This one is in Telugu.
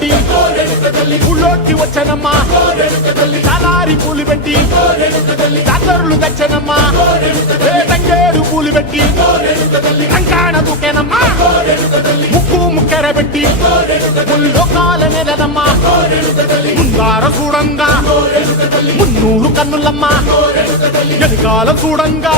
పెట్టి ఊళ్ళోకి వచ్చనమ్మా చాలారి పూలు పెట్టి జాతరులు తెచ్చనమ్మా తంగేడు పూలు పెట్టి రంగాణ దూకేనమ్మా ముక్కు ముక్కెర పెట్టి ముల్లోకాల నెలనమ్మా ముందార చూడంగా మున్నూరు కన్నులమ్మా వెనకాల చూడంగా